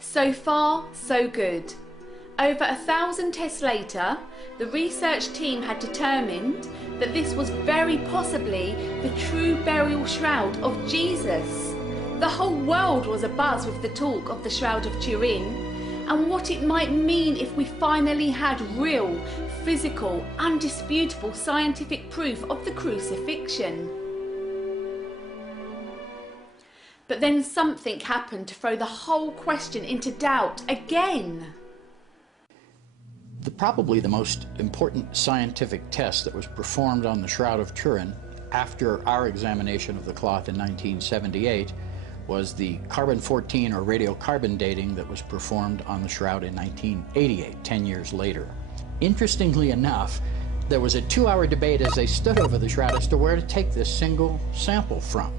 So far, so good. Over 1,000 tests later, the research team had determined that this was very possibly the true burial shroud of Jesus. The whole world was abuzz with the talk of the Shroud of Turin and what it might mean if we finally had real, physical, undisputable scientific proof of the crucifixion. But then something happened to throw the whole question into doubt again. Probably the most important scientific test that was performed on the Shroud of Turin after our examination of the cloth in 1978 was the carbon-14 or radiocarbon dating that was performed on the shroud in 1988, 10 years later. Interestingly enough, there was a 2-hour debate as they stood over the shroud as to where to take this single sample from.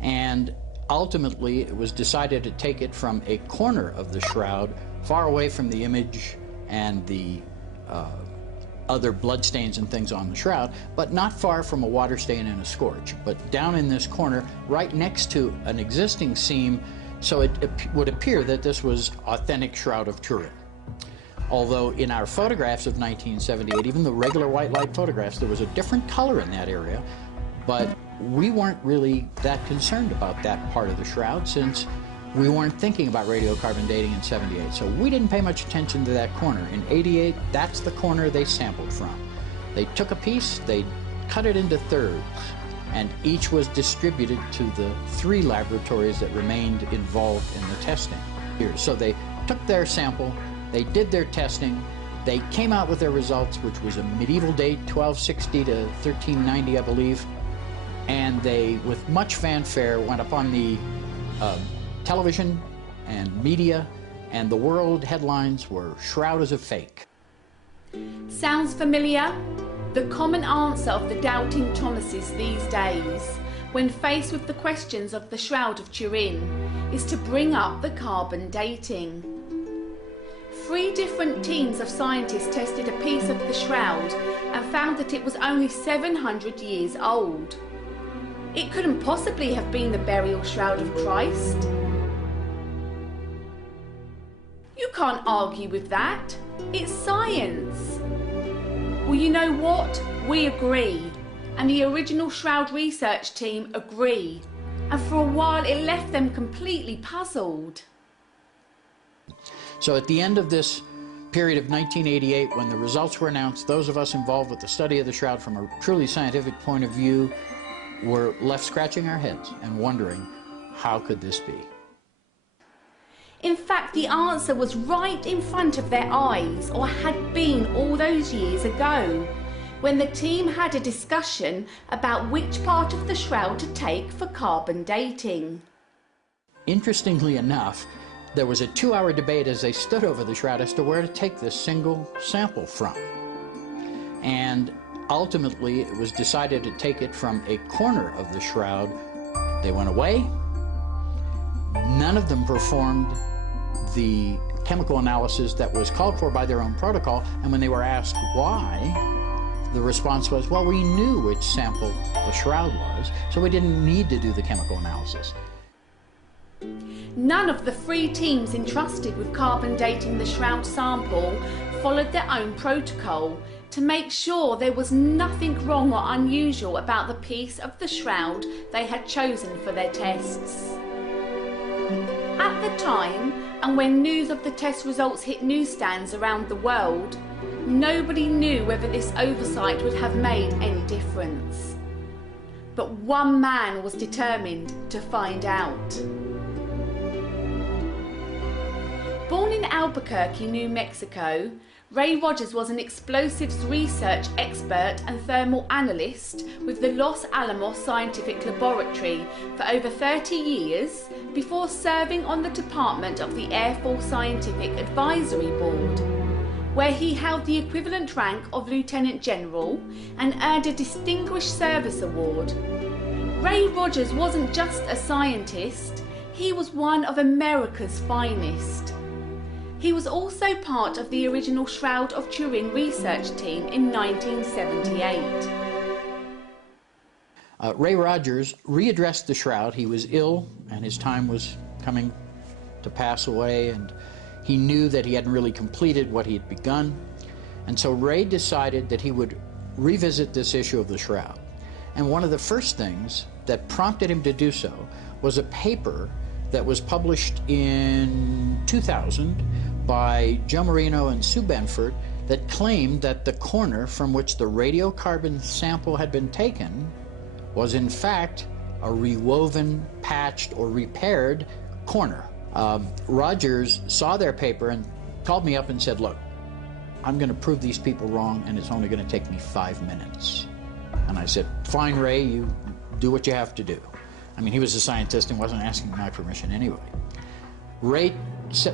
And ultimately, it was decided to take it from a corner of the shroud, far away from the image and the other bloodstains and things on the shroud, but not far from a water stain and a scorch, but down in this corner, right next to an existing seam, so it would appear that this was authentic Shroud of Turin. Although in our photographs of 1978, even the regular white light photographs, there was a different color in that area, but we weren't really that concerned about that part of the shroud since we weren't thinking about radiocarbon dating in 78. So we didn't pay much attention to that corner. In 88, that's the corner they sampled from. They took a piece, they cut it into thirds, and each was distributed to the 3 laboratories that remained involved in the testing here. So they took their sample, they did their testing, they came out with their results, which was a medieval date, 1260 to 1390, I believe, and they, with much fanfare, went up on the television and media, and the world headlines were "Shroud is a fake." Sounds familiar? The common answer of the doubting Thomases these days, when faced with the questions of the Shroud of Turin, is to bring up the carbon dating. 3 different teams of scientists tested a piece of the shroud and found that it was only 700 years old. It couldn't possibly have been the burial shroud of Christ. You can't argue with that. It's science. Well, you know what? We agree. And the original Shroud research team agree. And for a while it left them completely puzzled. So at the end of this period of 1988, when the results were announced, those of us involved with the study of the shroud from a truly scientific point of view were left scratching our heads and wondering, how could this be? In fact, the answer was right in front of their eyes, or had been all those years ago, when the team had a discussion about which part of the shroud to take for carbon dating. Interestingly enough, there was a 2-hour debate as they stood over the shroud as to where to take this single sample from. And ultimately, it was decided to take it from a corner of the shroud. They went away. None of them performed the chemical analysis that was called for by their own protocol, and when they were asked why, the response was, well, we knew which sample the shroud was, so we didn't need to do the chemical analysis. None of the 3 teams entrusted with carbon dating the shroud sample followed their own protocol to make sure there was nothing wrong or unusual about the piece of the shroud they had chosen for their tests. At the time, and when news of the test results hit newsstands around the world, nobody knew whether this oversight would have made any difference. But one man was determined to find out. Born in Albuquerque, New Mexico, Ray Rogers was an explosives research expert and thermal analyst with the Los Alamos Scientific Laboratory for over 30 years before serving on the department of the Air Force Scientific Advisory Board, where he held the equivalent rank of Lieutenant General and earned a Distinguished Service Award. Ray Rogers wasn't just a scientist, he was one of America's finest. He was also part of the original Shroud of Turin research team in 1978. Ray Rogers readdressed the shroud. He was ill and his time was coming to pass away, and he knew that he hadn't really completed what he had begun. And so Ray decided that he would revisit this issue of the Shroud. And one of the first things that prompted him to do so was a paper that was published in 2000 by Joe Marino and Sue Benford that claimed that the corner from which the radiocarbon sample had been taken was in fact a rewoven, patched, or repaired corner. Rogers saw their paper and called me up and said, look, I'm going to prove these people wrong, and it's only going to take me 5 minutes. And I said, fine, Ray, you do what you have to do. I mean, he was a scientist and wasn't asking my permission anyway. Ray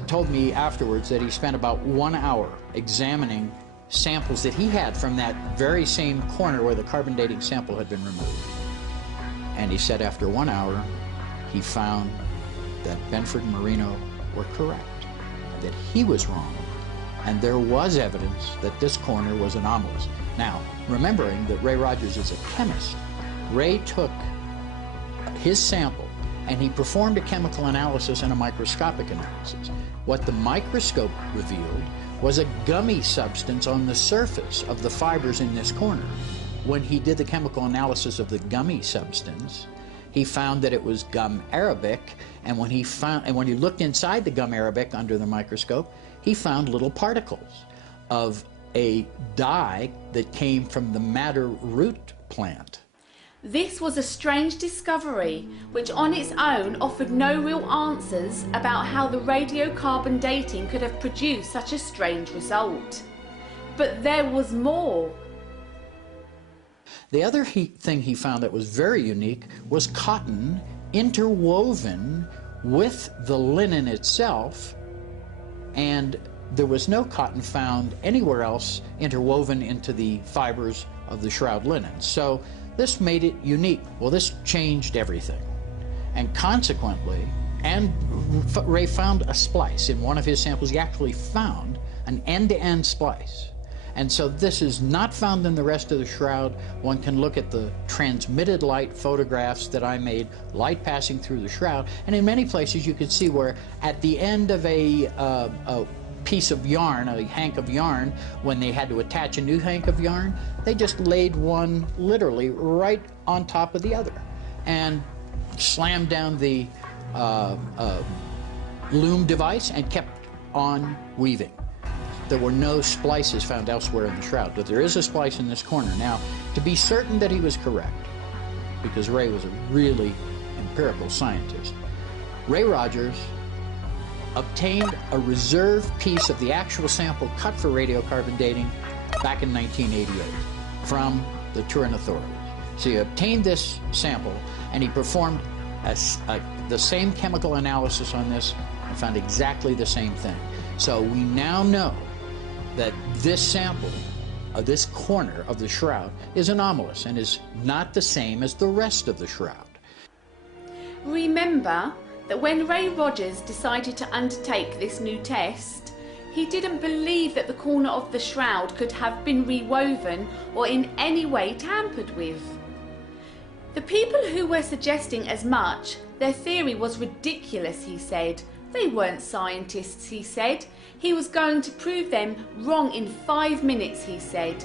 told me afterwards that he spent about 1 hour examining samples that he had from that very same corner where the carbon dating sample had been removed. And he said after 1 hour, he found that Benford and Marino were correct, that he was wrong, and there was evidence that this corner was anomalous. Now, remembering that Ray Rogers is a chemist, Ray took his sample and he performed a chemical analysis and a microscopic analysis. What the microscope revealed was a gummy substance on the surface of the fibers in this corner. When he did the chemical analysis of the gummy substance, he found that it was gum arabic, and when he looked inside the gum arabic under the microscope, he found little particles of a dye that came from the madder root plant. This was a strange discovery, which on its own offered no real answers about how the radiocarbon dating could have produced such a strange result. But there was more. The other thing he found that was very unique was cotton interwoven with the linen itself, and there was no cotton found anywhere else interwoven into the fibers of the Shroud linen. So this made it unique. Well, this changed everything. And consequently, Ray found a splice. In one of his samples, he actually found an end-to-end splice. And so this is not found in the rest of the Shroud. One can look at the transmitted light photographs that I made, light passing through the Shroud, and in many places you can see where at the end of a piece of yarn, a hank of yarn, when they had to attach a new hank of yarn, they just laid one literally right on top of the other and slammed down the loom device and kept on weaving. There were no splices found elsewhere in the Shroud, but there is a splice in this corner. Now, to be certain that he was correct, because Ray was a really empirical scientist, Ray Rogers obtained a reserve piece of the actual sample cut for radiocarbon dating back in 1988 from the Turin authorities. So he obtained this sample and he performed the same chemical analysis on this and found exactly the same thing. So we now know that this sample, this corner of the Shroud, is anomalous and is not the same as the rest of the Shroud. Remember that when Ray Rogers decided to undertake this new test, he didn't believe that the corner of the Shroud could have been rewoven or in any way tampered with. The people who were suggesting as much, their theory was ridiculous, he said. They weren't scientists, he said. He was going to prove them wrong in 5 minutes, he said.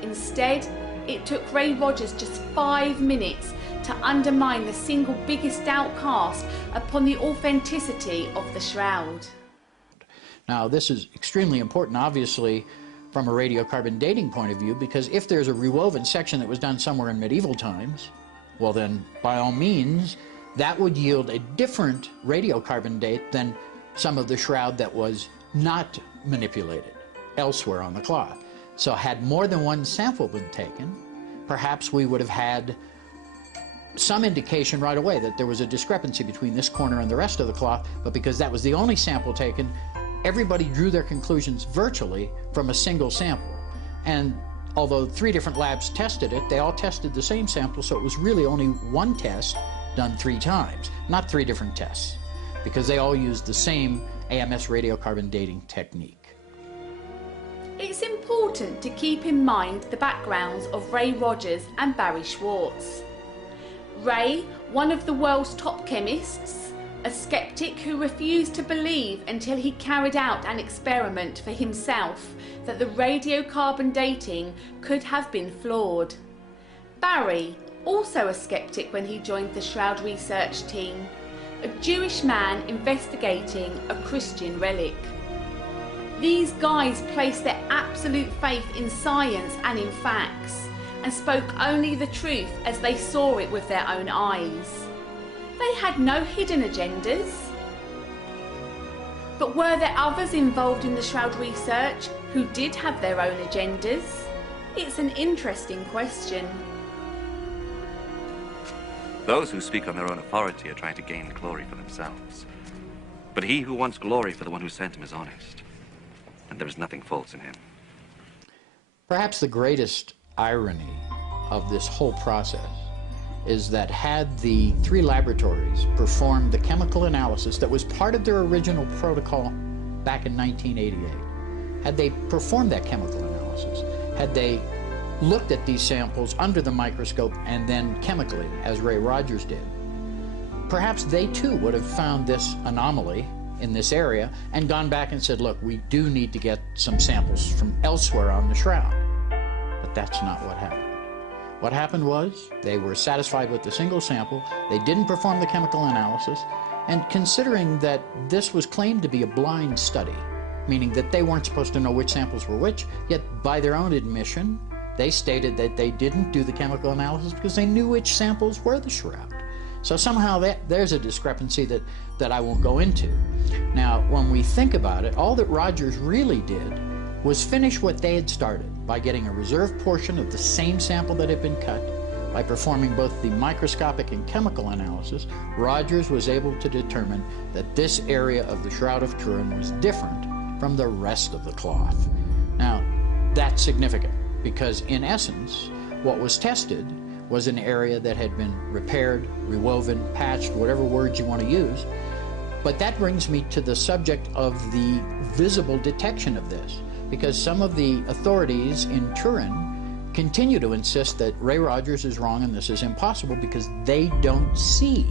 Instead, it took Ray Rogers just 5 minutes to undermine the single biggest doubt cast upon the authenticity of the Shroud. Now, this is extremely important, obviously, from a radiocarbon dating point of view, because if there's a rewoven section that was done somewhere in medieval times, well then, by all means, that would yield a different radiocarbon date than some of the Shroud that was not manipulated elsewhere on the cloth. So had more than one sample been taken, perhaps we would have had some indication right away that there was a discrepancy between this corner and the rest of the cloth, but because that was the only sample taken, everybody drew their conclusions virtually from a single sample. And although 3 different labs tested it, they all tested the same sample, so it was really only one test done 3 times, not 3 different tests, because they all used the same AMS radiocarbon dating technique. It's important to keep in mind the backgrounds of Ray Rogers and Barry Schwartz. Ray, one of the world's top chemists, a skeptic who refused to believe until he carried out an experiment for himself that the radiocarbon dating could have been flawed. Barry, also a skeptic when he joined the Shroud research team, a Jewish man investigating a Christian relic. These guys placed their absolute faith in science and in facts, and spoke only the truth as they saw it with their own eyes. They had no hidden agendas. But were there others involved in the Shroud research who did have their own agendas? It's an interesting question. Those who speak on their own authority are trying to gain glory for themselves. But he who wants glory for the one who sent him is honest, and there is nothing false in him. Perhaps the greatest irony of this whole process is that had the 3 laboratories performed the chemical analysis that was part of their original protocol back in 1988, had they performed that chemical analysis, had they looked at these samples under the microscope and then chemically, as Ray Rogers did, perhaps they too would have found this anomaly in this area and gone back and said, look, we do need to get some samples from elsewhere on the Shroud. But that's not what happened. What happened was they were satisfied with the single sample, they didn't perform the chemical analysis, and considering that this was claimed to be a blind study, meaning that they weren't supposed to know which samples were which, yet by their own admission, they stated that they didn't do the chemical analysis because they knew which samples were the Shroud. So somehow there's a discrepancy that I won't go into. Now, when we think about it, all that Rogers really did was finish what they had started by getting a reserve portion of the same sample that had been cut. By performing both the microscopic and chemical analysis, Rogers was able to determine that this area of the Shroud of Turin was different from the rest of the cloth. Now, that's significant because in essence, what was tested was an area that had been repaired, rewoven, patched, whatever words you want to use. But that brings me to the subject of the visible detection of this, because some of the authorities in Turin continue to insist that Ray Rogers is wrong and this is impossible because they don't see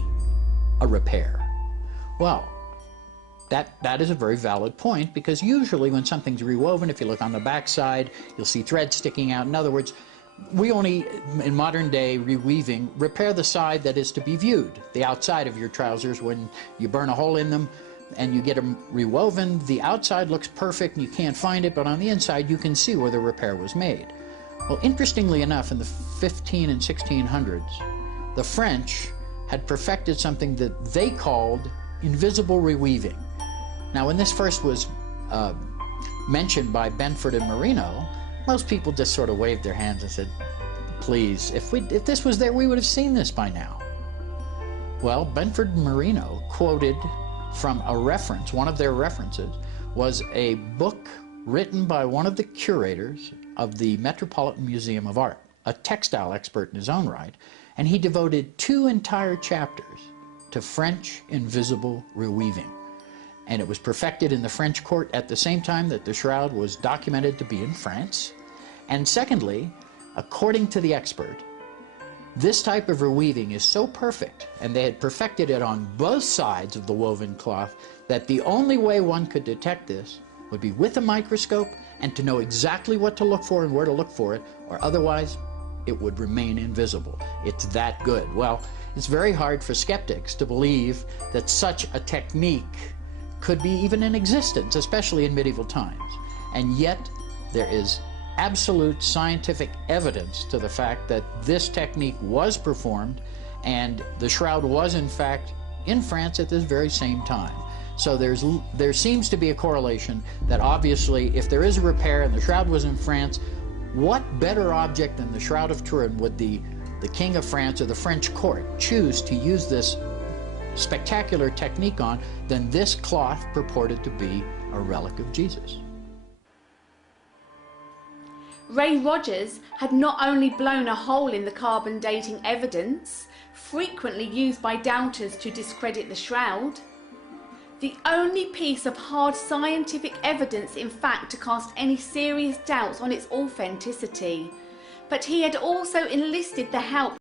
a repair. Well, that is a very valid point, because usually when something's rewoven, if you look on the backside, you'll see threads sticking out. In other words, we only, in modern day reweaving, repair the side that is to be viewed, the outside of your trousers. When you burn a hole in them and you get them rewoven, the outside looks perfect and you can't find it, but on the inside you can see where the repair was made. Well, interestingly enough, in the 15 and 1600s, the French had perfected something that they called invisible reweaving. Now, when this first was mentioned by Benford and Marino, most people just sort of waved their hands and said, please, if this was there, we would have seen this by now. Well, Benford and Marino quoted from a reference, one of their references was a book written by one of the curators of the Metropolitan Museum of Art, a textile expert in his own right, and he devoted 2 entire chapters to French invisible reweaving. And it was perfected in the French court at the same time that the Shroud was documented to be in France. And secondly, according to the expert, this type of reweaving is so perfect, and they had perfected it on both sides of the woven cloth, that the only way one could detect this would be with a microscope and to know exactly what to look for and where to look for it, or otherwise it would remain invisible. It's that good. Well, it's very hard for skeptics to believe that such a technique could be even in existence, especially in medieval times. And yet, there is absolute scientific evidence to the fact that this technique was performed, and the Shroud was, in fact, in France at this very same time. So there seems to be a correlation that obviously, if there is a repair and the Shroud was in France, what better object than the Shroud of Turin would the King of France or the French court choose to use this spectacular technique on than this cloth purported to be a relic of Jesus? Ray Rogers had not only blown a hole in the carbon dating evidence, frequently used by doubters to discredit the Shroud. The only piece of hard scientific evidence, in fact, to cast any serious doubts on its authenticity. But he had also enlisted the help